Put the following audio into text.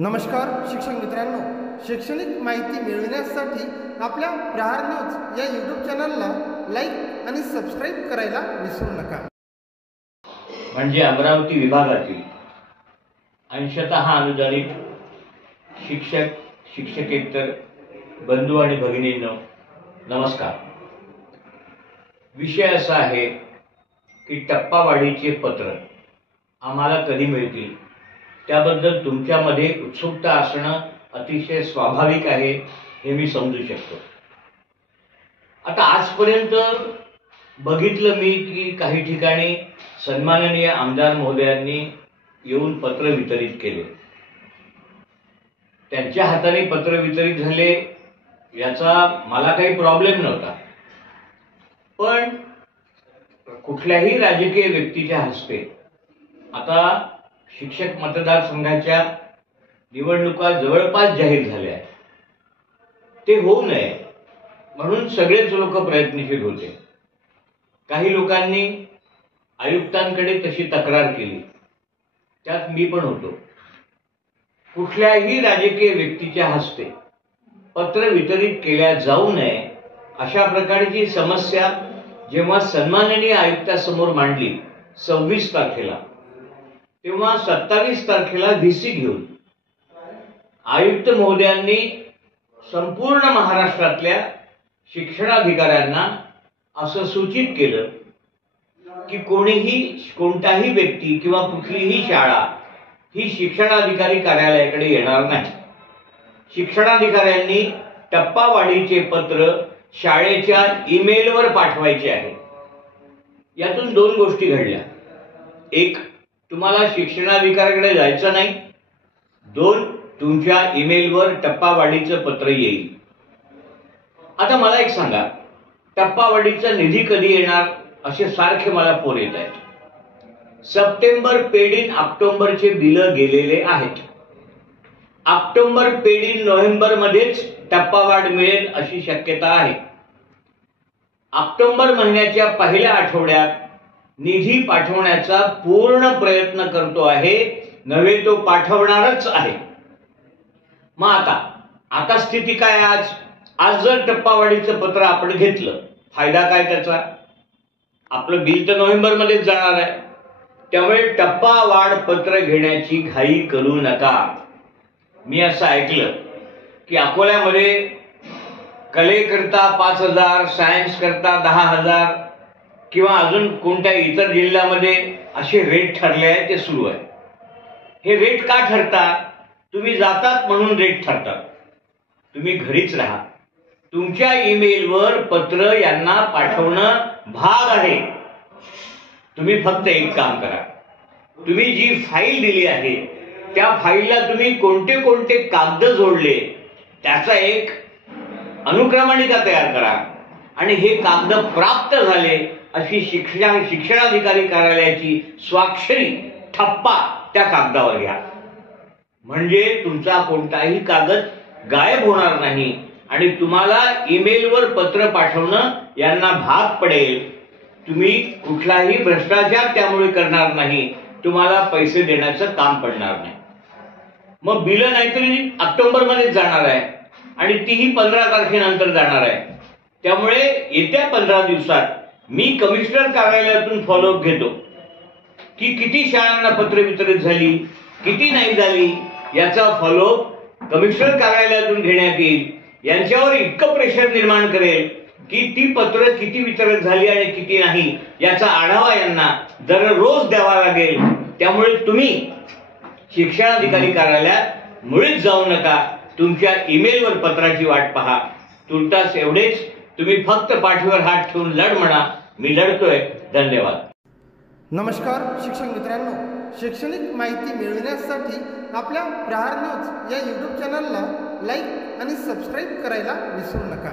नमस्कार शिक्षक मित्रांनो, शैक्षणिक माहिती मिळविण्यासाठी आपल्या प्रहार न्यूज या यूट्यूब चॅनलला लाईक आणि सबस्क्राईब करायला विसरू नका। म्हणजे अमरावती विभागातील अंशतः अनुदानित शिक्षक शिक्षकेतर बंधू आणि भगिनींनो नमस्कार। विषय असा आहे की टप्पावाढीचे पत्र आम्हाला कधी मिळतील त्याबद्दल तुमच्यामध्ये उत्सुकता असणं अतिशय स्वाभाविक आहे हे मी समजू शकतो। आता आजपर्यंत बघितलं मी की काही ठिकाणी सन्माननीय आमदार महोदयांनी येऊन पत्र वितरित केले, त्यांच्या हाताने पत्र वितरित झाले याचा मला काही प्रॉब्लेम नव्हता, पण कुठल्याही राजकीय व्यक्तीच्या हस्ते आता शिक्षक मतदारसंघाच्या निवडणुका जवळपास जाहीर झाल्या आहेत, ते होऊ नये म्हणून सगळेच लोक प्रयत्नशील होते। काही लोकांनी आयुक्तांकडे तशी तक्रार केली, त्यात मी पण होतो। कुठल्याही राजकीय व्यक्तीच्या हस्ते पत्र वितरित केल्या जाऊ नये अशा प्रकारची समस्या जेव्हा सन्माननीय आयुक्तासमोर मांडली 26 तारखेला, तेव्हा 27 तारखेला व्हीसी घेऊन आयुक्त महोदयांनी संपूर्ण महाराष्ट्रातल्या शिक्षणाधिकाऱ्यांना असं सूचित केलं की कोणताही व्यक्ती किंवा कुठलीही शाळा ही शिक्षणाधिकारी कार्यालयाकडे येणार नाही। शिक्षणाधिकाऱ्यांनी टप्पावाढीचे पत्र शाळेच्या ईमेलवर पाठवायचे आहे। यातून दोन गोष्टी घडल्या, एक, तुम्हाला शिक्षणाधिकाऱ्याकडे जायचं नाही, दोन, तुमच्या ईमेलवर टप्पावाढीचं पत्र येईल। आता मला एक सांगा, टप्पावाढीचा निधी कधी येणार असे सारखे मला फोन येत आहेत। सप्टेंबर पेड इन ऑक्टोबरचे बिल गेलेले आहेत, ऑक्टोबर पेड इन नोव्हेंबर मध्येच टप्पावाढ मिळेल अशी शक्यता आहे। ऑक्टोबर महिन्याच्या पहिल्या आठवड्यात निधी पाठवण्याचा पूर्ण प्रयत्न करतो आहे, नव्हे तो पाठवणारच आहे। मग आता स्थिती काय? आज जर टप्पावाढीचं पत्र आपण घेतलं, फायदा काय त्याचा? आपलं बिल तर नोव्हेंबर मध्येच जाणार आहे, त्यामुळे टप्पावाढ पत्र घेण्याची घाई करू नका। मी असं ऐकलं की अकोल्यामध्ये कलेकरता 5,000, सायन्स करता 10,000 किंवा अजून कोणत्या इतर जिल्ह्यामध्ये असे रेट ठरले आहेत, ते सुरू आहे। हे रेट का ठरतात? तुम्ही जातात म्हणून रेट ठरतात। तुम्ही घरीच राहा, तुमच्या ईमेलवर पत्र यांना पाठवणं भाग आहे। तुम्ही फक्त एक काम करा, तुम्ही जी फाईल दिली आहे त्या फाईलला तुम्ही कोणते कोणते कागद जोडले त्याचा एक अनुक्रमणिका तयार करा आणि हे कागद प्राप्त झाले अशी शिक्षणाधिकारी कार्यालयाची स्वाक्षरी ठप्पा त्या कागदावर घ्या, म्हणजे तुमचा कोणताही कागद गायब होणार नाही आणि तुम्हाला ईमेलवर पत्र पाठवणं यांना भाग पडेल। तुम्ही कुठलाही भ्रष्टाचार त्यामुळे करणार नाही, तुम्हाला पैसे देण्याचं काम पडणार नाही। मग बिल नाहीतरी ऑक्टोबर मध्ये जाणार आहे आणि तीही 15 तारखेनंतर जाणार आहे, त्यामुळे येत्या 15 दिवसात मी कमिशनर कार्यालयातून फॉलोअप घेतो की किती शाळांना पत्र वितरित झाली, किती नाही झाली, याचा फॉलोअप कमिशनर कार्यालयातून घेण्यात येईल। यांच्यावर इतकं प्रेशर निर्माण करेल की ती पत्र किती वितरित झाली आणि किती नाही याचा आढावा यांना दररोज द्यावा लागेल। त्यामुळे तुम्ही शिक्षणाधिकारी कार्यालयात मुळीच जाऊ नका, तुमच्या ईमेलवर पत्राची वाट पहा। तुर्तास एवढेच, तुम्ही फक्त पाठीवर हात ठेवून लढ म्हणा, मी लढतोय। धन्यवाद। नमस्कार शिक्षक मित्रांनो, शैक्षणिक माहिती मिळविण्यासाठी आपल्या प्रहार न्यूज या यूट्यूब चॅनलला लाईक आणि सबस्क्राईब करायला विसरू नका।